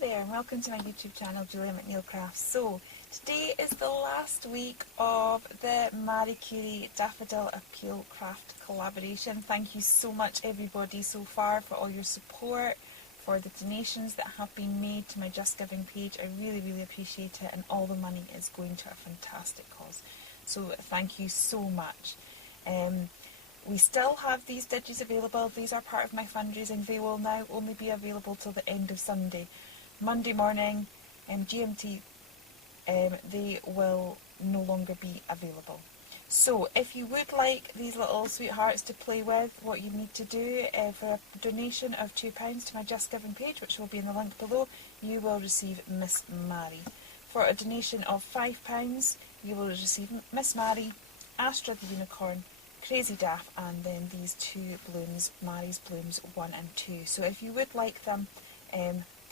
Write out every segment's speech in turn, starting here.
there and welcome to my YouTube channel, Julia McNeil Crafts. So today is the last week of the Marie Curie Daffodil Appeal Craft collaboration. Thank you so much everybody so far for all your support, for the donations that have been made to my Just Giving page. I really appreciate it, and all the money is going to a fantastic cause. So thank you so much. We still have these digis available. These are part of my fundraising. They will now only be available till the end of Sunday. Monday morning, GMT, they will no longer be available. So if you would like these little sweethearts to play with, what you need to do for a donation of £2 to my Just Giving page, which will be in the link below, you will receive Miss Mary. For a donation of £5, you will receive Miss Mary, Astra the Unicorn, Crazy Daff, and then these two blooms, Mary's Blooms 1 and 2. So if you would like them,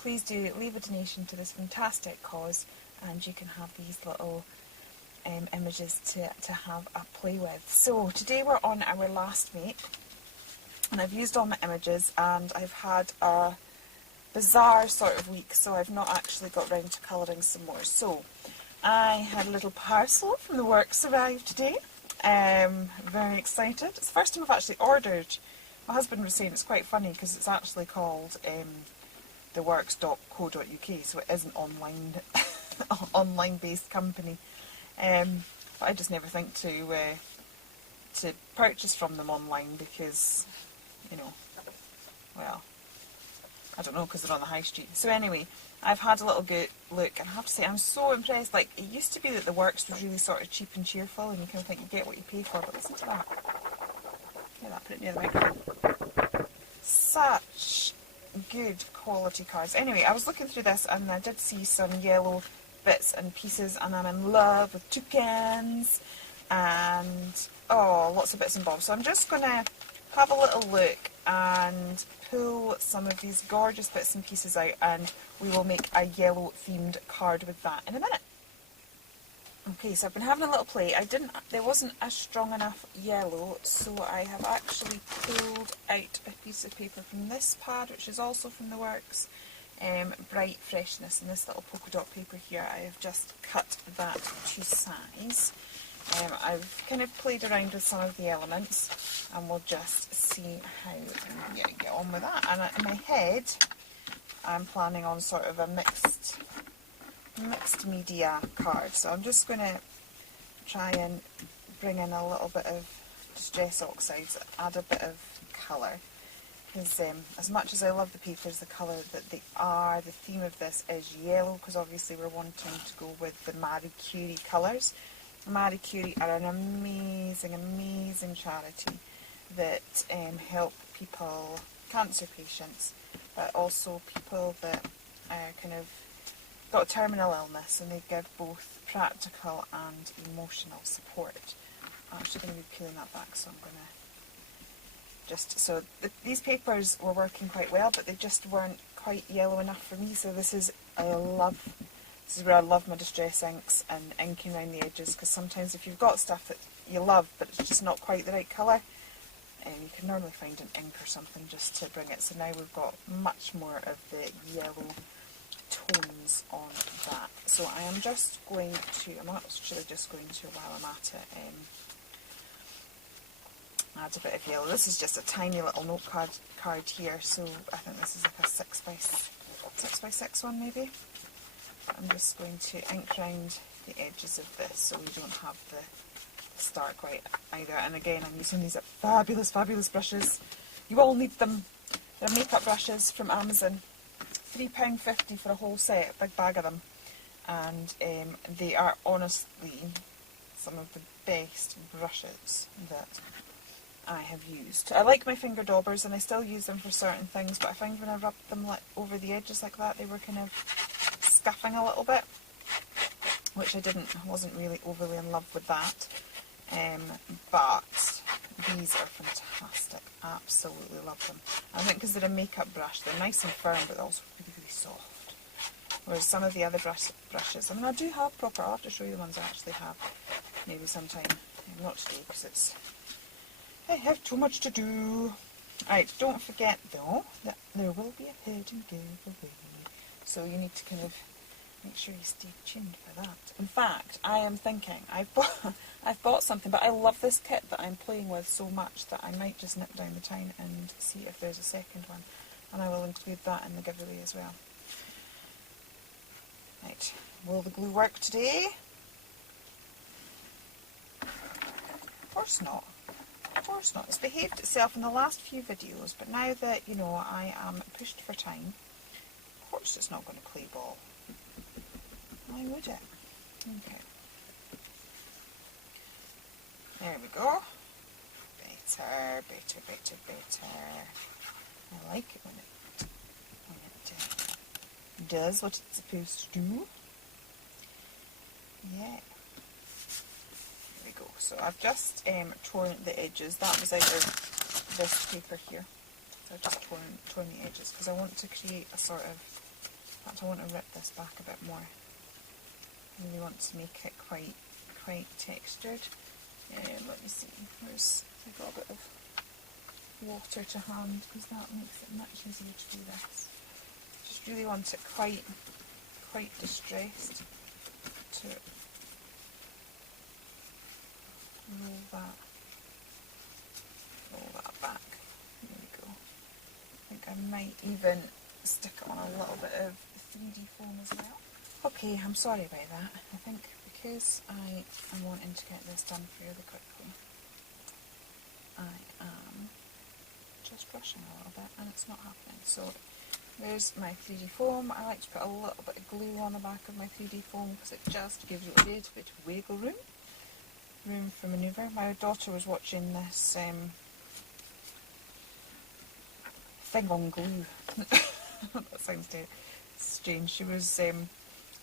please do leave a donation to this fantastic cause, and you can have these little images to have a play with. So today we're on our last make, and I've used all my images, and I've had a bizarre sort of week, so I've not actually got round to colouring some more. So I had a little parcel from the works arrive today. Very excited. It's the first time I've actually ordered. My husband was saying it's quite funny because it's actually called theworks.co.uk, so it is an online based company. But I just never think to purchase from them online because, you know, well, I don't know, because they're on the high street. So anyway, I've had a little good look, and I have to say I'm so impressed. Like, it used to be that the works was really sort of cheap and cheerful, and you kind of think you get what you pay for, but listen to that. Get that, put it near the microphone. Such good quality cards. Anyway, I was looking through this, and I did see some yellow bits and pieces, and I'm in love with toucans, and lots of bits and bobs. So I'm just going to have a little look and pull some of these gorgeous bits and pieces out, and we will make a yellow themed card with that in a minute. Okay, so I've been having a little play. There wasn't a strong enough yellow, so I have actually pulled out a piece of paper from this pad, which is also from the works, Bright Freshness, and this little polka dot paper here. I have just cut that to size. I've kind of played around with some of the elements, and we'll just see how we get on with that. And in my head, I'm planning on sort of a mixed media card. So I'm just going to try and bring in a little bit of Distress Oxides, add a bit of colour. Because as much as I love the papers, the colour that they are, the theme of this is yellow, because obviously we're wanting to go with the Marie Curie colours. Marie Curie are an amazing charity that help people, cancer patients, but also people that are kind of got terminal illness, and they give both practical and emotional support. I'm actually going to be peeling that back, so I'm going to just, so these papers were working quite well, but they just weren't quite yellow enough for me. So this is where I love my distress inks and inking around the edges, because sometimes if you've got stuff that you love but it's just not quite the right colour, you can normally find an ink or something just to bring it. So now we've got much more of the yellow tones on that. So I am just going to, I'm actually just going to, while I'm at it, add a bit of yellow. This is just a tiny little note card here, so I think this is like a 6x6 one maybe. I'm just going to ink round the edges of this so we don't have the stark white either. And again, I'm using these fabulous brushes. You all need them. They're makeup brushes from Amazon. £3.50 for a whole set, a big bag of them. And they are honestly some of the best brushes that I have used. I like my finger daubers, and I still use them for certain things, but I find when I rub them over the edges like that, they were kind of scuffing a little bit, which I wasn't really overly in love with that. But these are fantastic. Absolutely love them. I think because they're a makeup brush, they're nice and firm, but they're also really soft. Whereas some of the other brushes, I mean, I do have proper, I'll have to show you the ones I actually have maybe sometime. Not today, because I have too much to do. Right, don't forget though that there will be a painting giveaway. So you need to kind of make sure you stay tuned for that. In fact, I am thinking, I've bought something, but I love this kit that I'm playing with so much that I might just nip down the town and see if there's a second one, and I will include that in the giveaway as well. Right, will the glue work today? Of course not. Of course not. It's behaved itself in the last few videos, but now that, you know, I am pushed for time, of course it's not going to play ball. Why would it? Okay. There we go. Better, better, better, better. I like it when it does what it's supposed to do. Yeah. There we go. So I've just torn the edges. That was out of this paper here. So I've just torn the edges because I want to create a sort of, in fact I want to rip this back a bit more. I really want to make it quite textured. Let me see, I've got a bit of water to hand because that makes it much easier to do this. Just really want it quite distressed to roll that back. There we go. I think I might even stick it on a little bit of 3D foam as well. Okay, I'm sorry about that. I think because I am wanting to get this done fairly quickly, I am just rushing a little bit and it's not happening. So there's my 3D foam. I like to put a little bit of glue on the back of my 3D foam because it just gives you a little bit of wiggle room for manoeuvre. My daughter was watching this thing on glue. That sounds strange. She was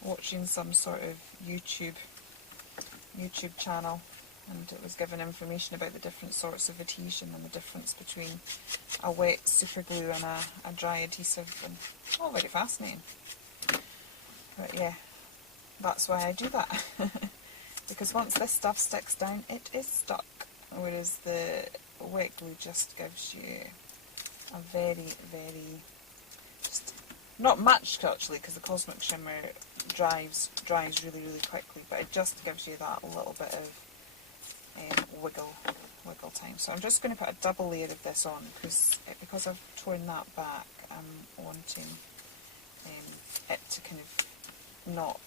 watching some sort of YouTube channel, and it was giving information about the different sorts of adhesion and the difference between a wet super glue and a dry adhesive, and all very fascinating. But yeah, that's why I do that. Because once this stuff sticks down, it is stuck, whereas the wet glue just gives you a very, very, just not much actually, because the Cosmic Shimmer dries really, really quickly, but it just gives you that little bit of wiggle time. So I'm just going to put a double layer of this on because I've torn that back. I'm wanting it to kind of not,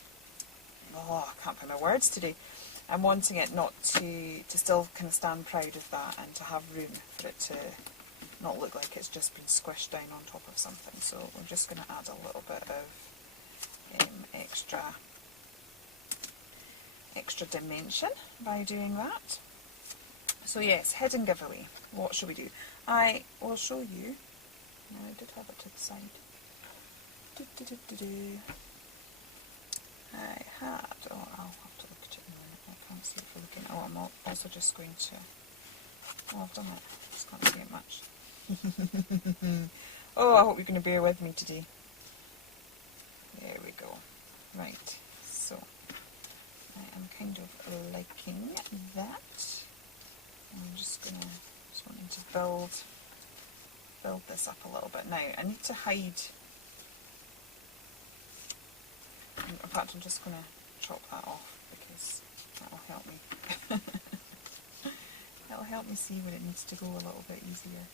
I can't find my words today. I'm wanting it not to still kind of stand proud of that and to have room for it to not look like it's just been squished down on top of something. So we're just going to add a little bit of extra dimension by doing that. So yes, hidden giveaway. What should we do? I will show you. No, I did have it to the side. I had, I'll have to look at it in a minute. I can't see it for looking. I'm also just going to, I've done it. Just can't see it much. Oh, I hope you're going to bear with me today. There we go. Right, so I am kind of liking that. I'm just wanting to build this up a little bit. Now, I need to hide. In fact, I'm just going to chop that off because that will help me. That'll help me see where it needs to go a little bit easier.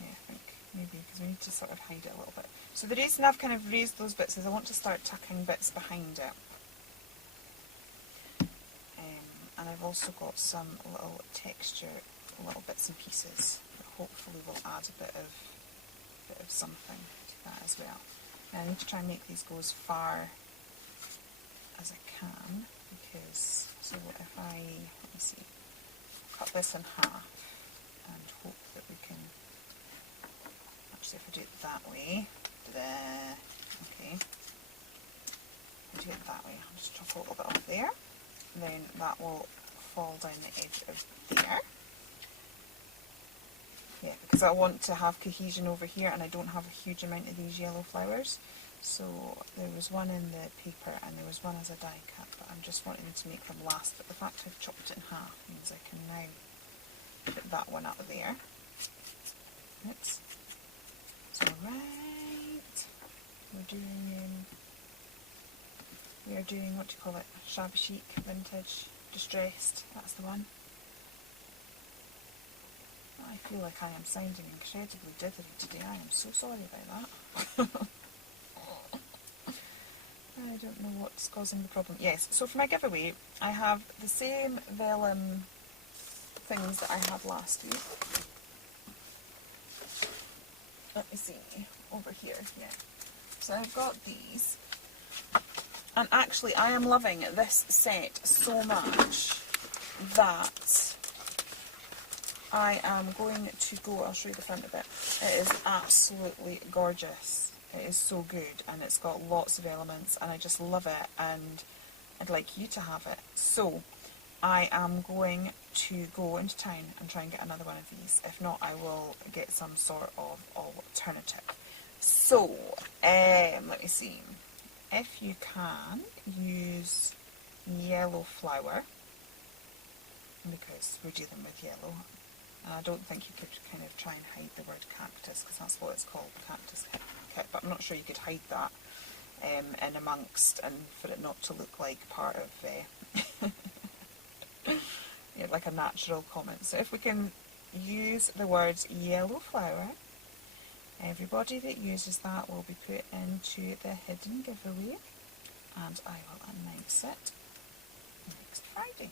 Yeah, I think maybe because we need to sort of hide it a little bit. So the reason I've kind of raised those bits is I want to start tucking bits behind it. And I've also got some little texture, little bits and pieces that hopefully will add a bit of something to that as well. Now I need to try and make these go as far as I can because, so if I, let me see, cut this in half and hope that we can, actually if I do it that way, okay, if I do it that way, I'll just chop a little bit off there, then that will fall down the edge of there. Yeah, because I want to have cohesion over here and I don't have a huge amount of these yellow flowers. So there was one in the paper and there was one as a die cut, but I'm just wanting to make them last. But the fact I've chopped it in half means I can now put that one up there. Oops. So right doing, what do you call it, shabby chic, vintage, distressed, that's the one. I feel like I am sounding incredibly dithery today. I am so sorry about that. I don't know what's causing the problem. Yes, so for my giveaway, I have the same vellum things that I had last week. Let me see, over here, yeah. So I've got these. And actually, I am loving this set so much that I am going to go, I'll show you the front of it. It is absolutely gorgeous. It is so good, and it's got lots of elements, and I just love it, and I'd like you to have it. So I am going to go into town and try and get another one of these. If not, I will get some sort of alternative. So, let me see. If you can, use yellow flower, because we're dealing with yellow. And I don't think you could kind of try and hide the word cactus, because that's what it's called, cactus kit, but I'm not sure you could hide that in amongst, and for it not to look like part of like a natural comment. So if we can use the words yellow flower, everybody that uses that will be put into the hidden giveaway, and I will announce it next Friday.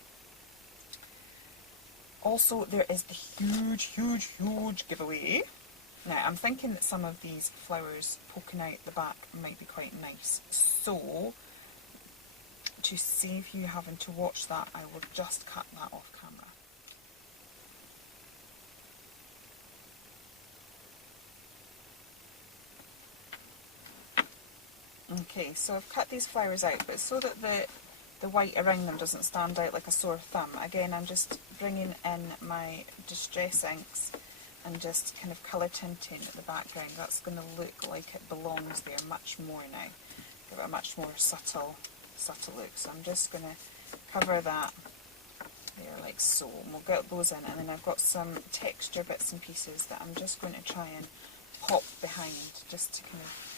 Also, there is the huge giveaway. Now, I'm thinking that some of these flowers poking out the back might be quite nice. So, to save you having to watch that, I will just cut that off camera. Okay, so I've cut these flowers out, but so that the white around them doesn't stand out like a sore thumb. Again, I'm just bringing in my Distress inks and just kind of colour tinting the background. That's going to look like it belongs there much more now. Give it a much more subtle look. So I'm just going to cover that there like so, and we'll get those in. And then I've got some texture bits and pieces that I'm just going to try and pop behind, just to kind of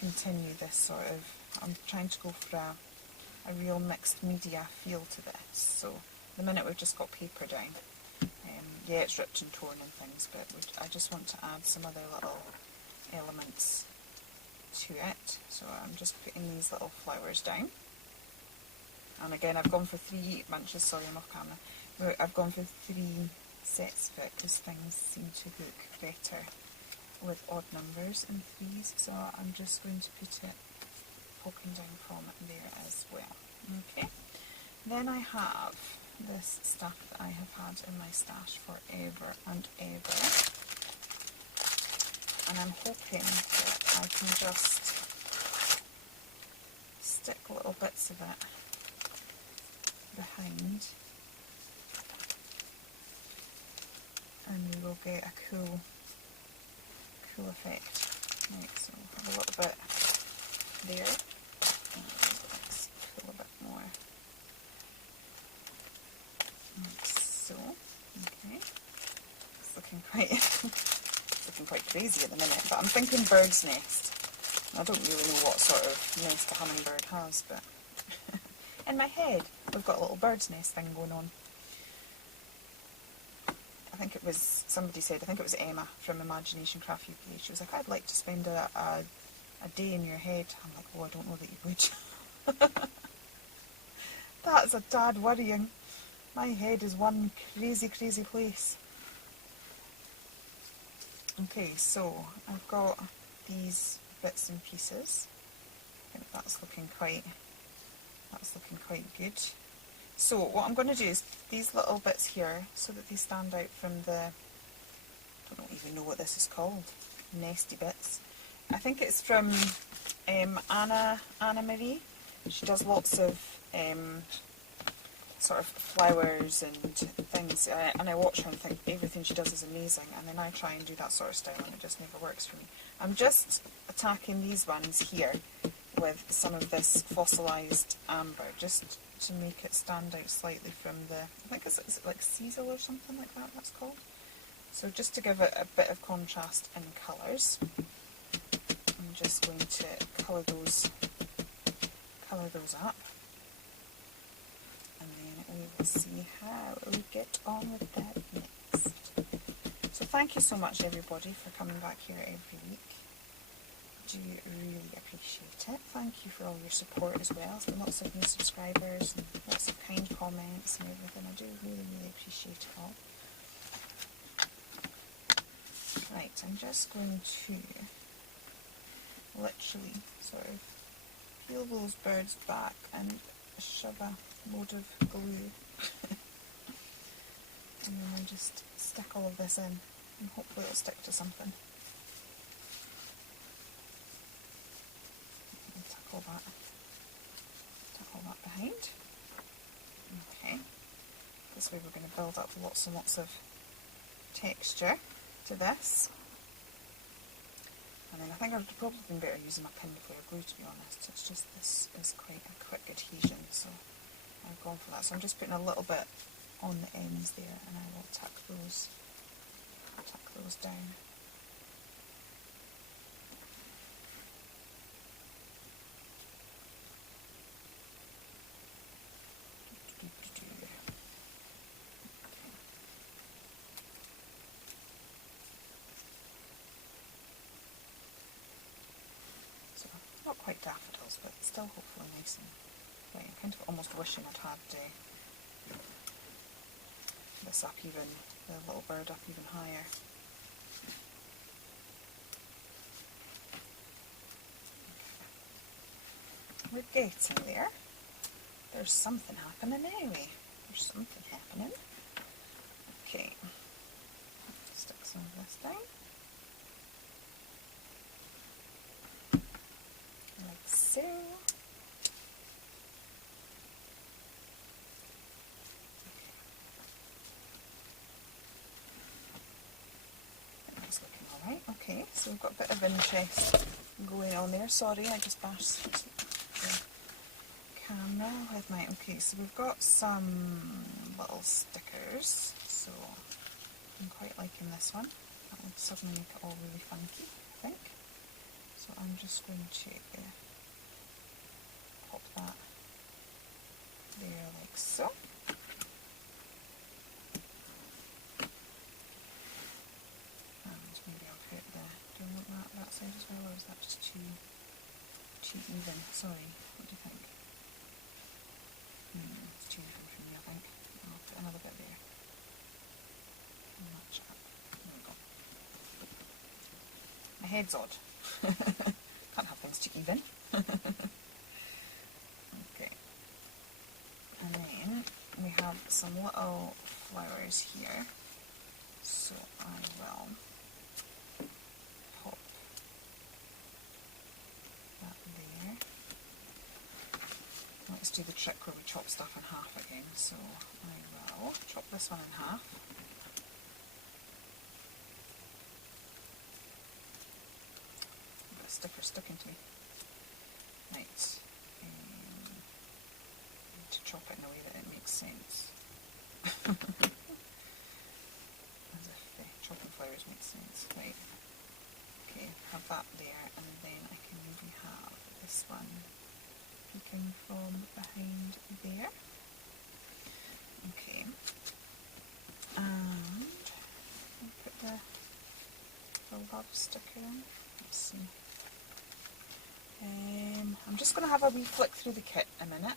continue this sort of, I'm trying to go for a real mixed media feel to this. So the minute we've just got paper down, yeah, it's ripped and torn and things, but I just want to add some other little elements to it. So I'm just putting these little flowers down. And again, I've gone for 3 bunches, sorry I'm off camera, I've gone for 3 sets of it because things seem to look better with odd numbers and 3s, so I'm just going to put it poking down from there as well. Okay, then I have this stuff that I have had in my stash forever and ever, and I'm hoping that I can just stick little bits of it behind, and we will get a cool effect. Right, so we'll have a little bit there, and let's pull a bit more, like so. Okay, it's looking quite it's looking quite crazy at the minute, but I'm thinking bird's nest. I don't really know what sort of nest a hummingbird has, but in my head we've got a little bird's nest thing going on. I think it was, somebody said, I think it was Emma from Imagination Crafty Leeks. She was like, I'd like to spend a day in your head. I'm like, oh, I don't know that you would. That's a tad worrying. My head is one crazy place. Okay, so I've got these bits and pieces. I think that's looking quite good. So what I'm going to do is these little bits here, so that they stand out from the, I don't even know what this is called, nesty bits. I think it's from Anna Marie. She does lots of sort of flowers and things, and I watch her and think everything she does is amazing, and then I try and do that sort of style and it just never works for me. I'm just attacking these ones here with some of this fossilised amber, just to make it stand out slightly from the, I think is it like Cecil or something like that that's called. So just to give it a bit of contrast in colours, I'm just going to colour those up. Let's see how we get on with that next. So thank you so much everybody for coming back here every week. Do really appreciate it. Thank you for all your support as well. There's been lots of new subscribers and lots of kind comments and everything. I do really appreciate it all. Right, I'm just going to literally sort of peel those birds back and shove a load of glue and then I'll just stick all of this in and hopefully it'll stick to something. And tuck all that behind. Okay, this way we're going to build up lots and lots of texture to this. And then I think I would have probably been better using my pin before glue, to be honest. It's just this is quite a quick adhesion, so I've gone for that. So I'm just putting a little bit on the ends there, and I will tuck those down. So not quite daffodils, but still hopefully nice and right. I'm kind of almost wishing I'd had this up even, the little bird up even higher. We're getting there. There's something happening anyway. There's something happening. Okay. Stick some of this down. Like so. That's looking alright. Okay, so we've got a bit of interest going on there. Sorry, I just bashed the camera with my... Okay, so we've got some little stickers, so I'm quite liking this one. That will suddenly make it all really funky, I think. So I'm just going to pop that there like so. And maybe I'll put the... Do I want that side as well, or is that just too even? Sorry, what do you think? It's too even for me, I think. I'll put another bit there. Match up. There we go. My head's odd. Can't have things too even. Okay. And then we have some little flowers here. So I will pop that there. Let's do the trick where we chop stuff in half again. So I will chop this one in half. I've got a sticker sticking to me. Right. Need to chop it in a way that it makes sense. As if chopping flowers makes sense. Right. Okay, have that there, and then I can maybe have this one peeking from behind there. Okay. And I'll put the love sticker in. Let's see. I'm just going to have a wee flick through the kit in a minute.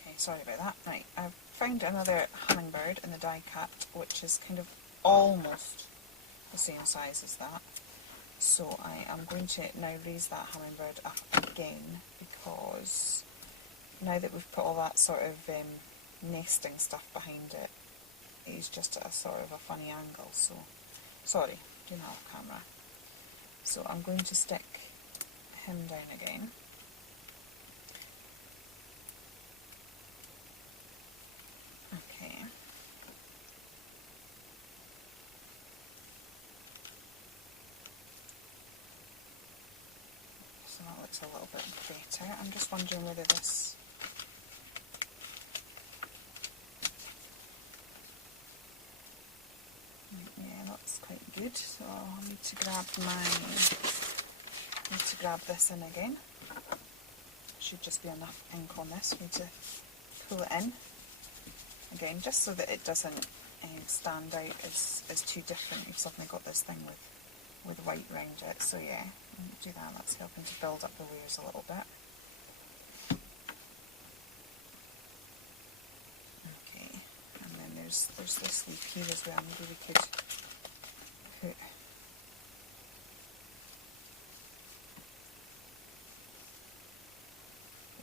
Okay, sorry about that. Right, I've found another hummingbird in the die cut, which is kind of almost the same size as that. So I am going to now raise that hummingbird up again, because now that we've put all that sort of nesting stuff behind it, he's just at a sort of a funny angle. So, sorry, doing that off camera. So I'm going to stick him down again. Okay. So that looks a little bit better. I'm just wondering whether this... Yeah, that's quite good. So I need to grab this in again. Should just be enough ink on this for me to pull it in. again, just so that it doesn't stand out as too different. You've suddenly got this thing with white around it. So yeah, do that. That's helping to build up the layers a little bit. Okay, and then there's this leaf here as well. Maybe we could put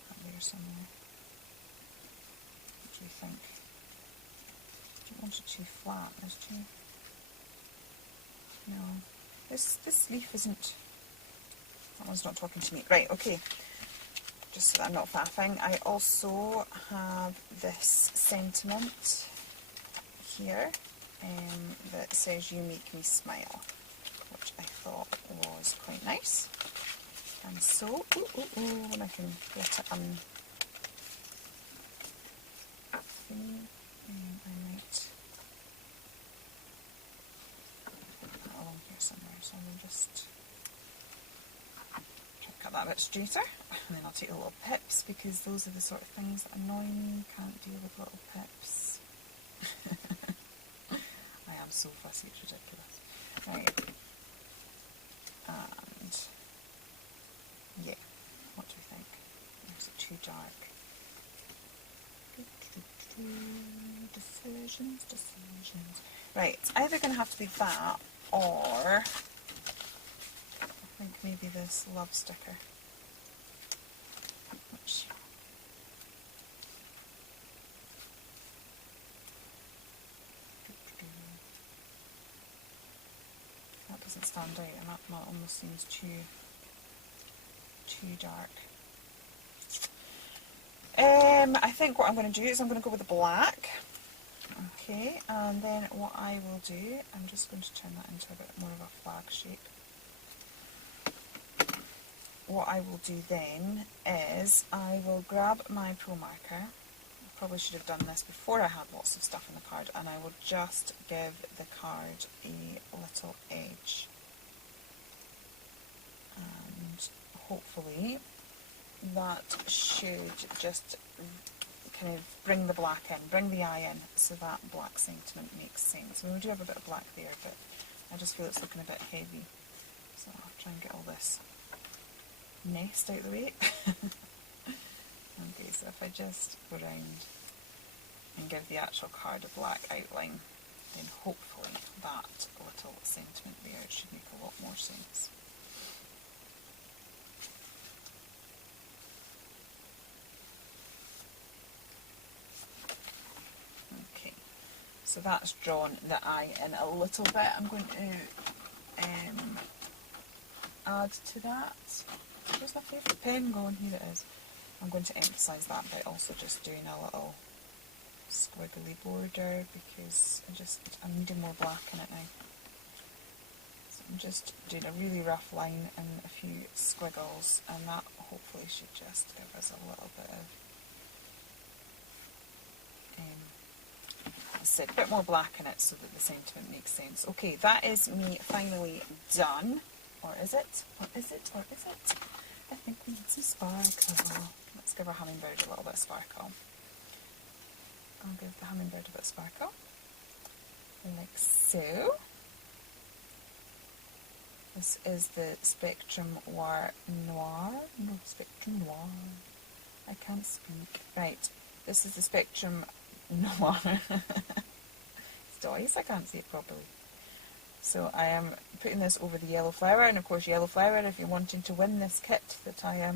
that there somewhere. What do you think? Don't want it too flat. There's too. No, this leaf isn't. That one's not talking to me. Right. Okay. Just so that I'm not faffing. I also have this sentiment here that says "You make me smile," which I thought was quite nice. And so, when I can get it I might put that along here somewhere, so I'll just try to cut that a bit straighter, and then I'll take the little pips, because those are the sort of things that annoy me. Can't deal with little pips. I am so fussy, it's ridiculous. Right, and yeah, what do you think? Is it too dark? Decisions. Right, it's either going to have to be that, or I think maybe this love sticker, which that doesn't stand out, and that almost seems too dark. I think what I'm going to do is I'm going to go with the black. Okay, and then what I will do, I'm just going to turn that into a bit more of a flag shape. What I will do then is I will grab my Pro Marker. I probably should have done this before I had lots of stuff on the card, and I will just give the card a little edge. And hopefully that should just kind of bring the black in, bring the eye in, so that black sentiment makes sense. I mean, we do have a bit of black there, but I just feel it's looking a bit heavy. So I'll try and get all this nest out of the way. Okay, so if I just go around and give the actual card a black outline, then hopefully that little sentiment there should make a lot more sense. So that's drawn the eye in a little bit. I'm going to add to that. Where's my favourite pen gone? Here it is. I'm going to emphasise that by also just doing a little squiggly border, because I'm needing more black in it now. So I'm just doing a really rough line and a few squiggles, and that hopefully should just give us a little bit of a bit more black in it so that the sentiment makes sense. Okay, that is me finally done. Or is it? Or is it? Or is it? I think we need some sparkle. Let's give our hummingbird a little bit of sparkle. I'll give the hummingbird a bit of sparkle. Like so. This is the Spectrum Noir. No, Spectrum Noir. I can't speak. Right, this is the Spectrum Noir. Stories, I can't see it properly. So I am putting this over the yellow flower, and of course yellow flower, if you're wanting to win this kit that I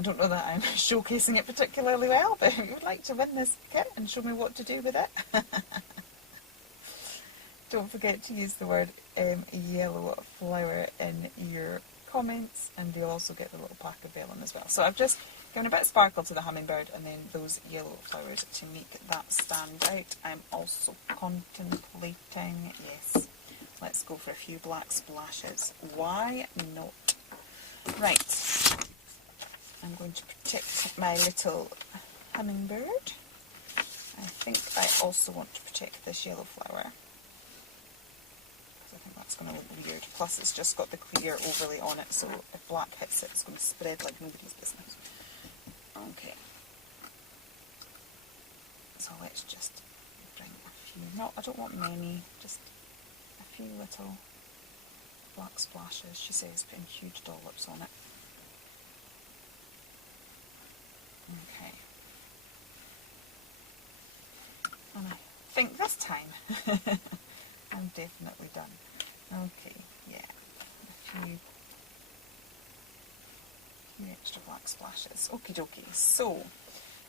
don't know that I'm showcasing it particularly well, but if you would like to win this kit and show me what to do with it, don't forget to use the word yellow flower in your comments, and you'll also get the little pack of vellum as well. So I've just given a bit of sparkle to the hummingbird and then those yellow flowers to make that stand out. I'm also contemplating, yes, let's go for a few black splashes. Why not? Right, I'm going to protect my little hummingbird. I think I also want to protect this yellow flower. I think that's going to look weird. Plus it's just got the clear overlay on it, so if black hits it, it's going to spread like nobody's business. Okay. So let's just bring a few, I don't want many, just a few little black splashes. She says putting huge dollops on it. Okay. And I think this time I'm definitely done. Okay, yeah, a few extra black splashes. Okie dokie. So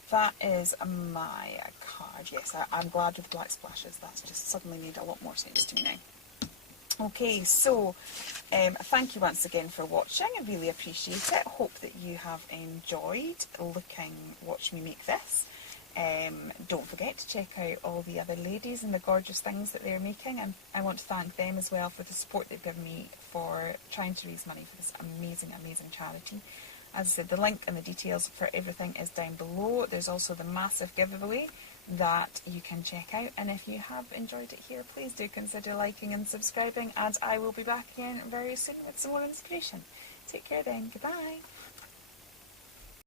that is my card. Yes, I'm glad with black splashes. That's just suddenly made a lot more sense to me now. Okay, so thank you once again for watching. I really appreciate it. Hope that you have enjoyed watch me make this. Don't forget to check out all the other ladies and the gorgeous things that they're making, and I want to thank them as well for the support they've given me for trying to raise money for this amazing charity. As I said, the link and the details for everything is down below. There's also the massive giveaway that you can check out, and if you have enjoyed it here, please do consider liking and subscribing, and I will be back again very soon with some more inspiration. Take care then. Goodbye.